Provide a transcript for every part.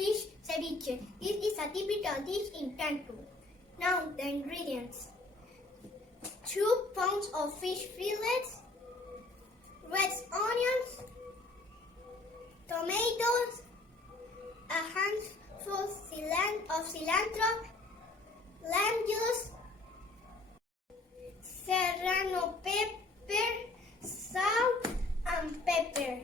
fish ceviche. This is a typical dish in Cancun. Now the ingredients. 2 pounds of fish fillets, red onions, tomatoes, a handful of cilantro, lime juice, serrano pepper, salt and pepper.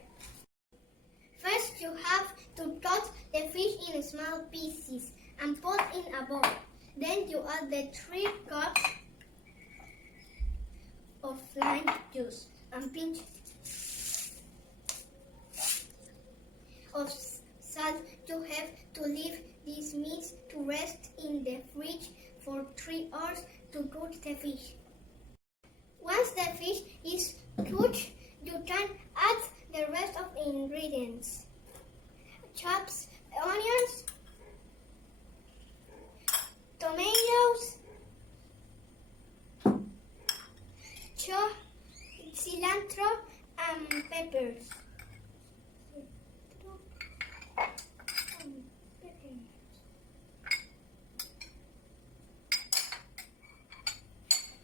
First you have to cut the fish in small pieces and put in a bowl. Then you add the 3 cups of lime juice and pinch of salt. You have to leave this mix to rest in the fridge for 3 hours to cook the fish. Once the fish is cooked, you can add the rest of the ingredients. Chopped onions, tomatoes, cilantro and peppers.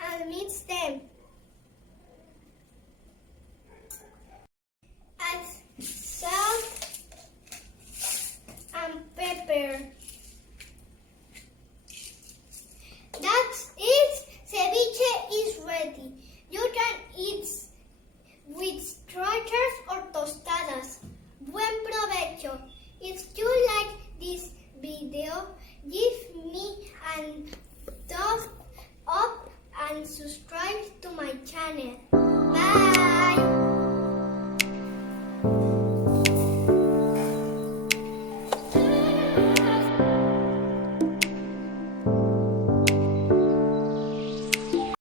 And mix them. Add salt and pepper. That's it. Ceviche is ready. You can eat with starters or tostadas. Buen provecho. If you like this video, give me a thumbs up and subscribe to my channel.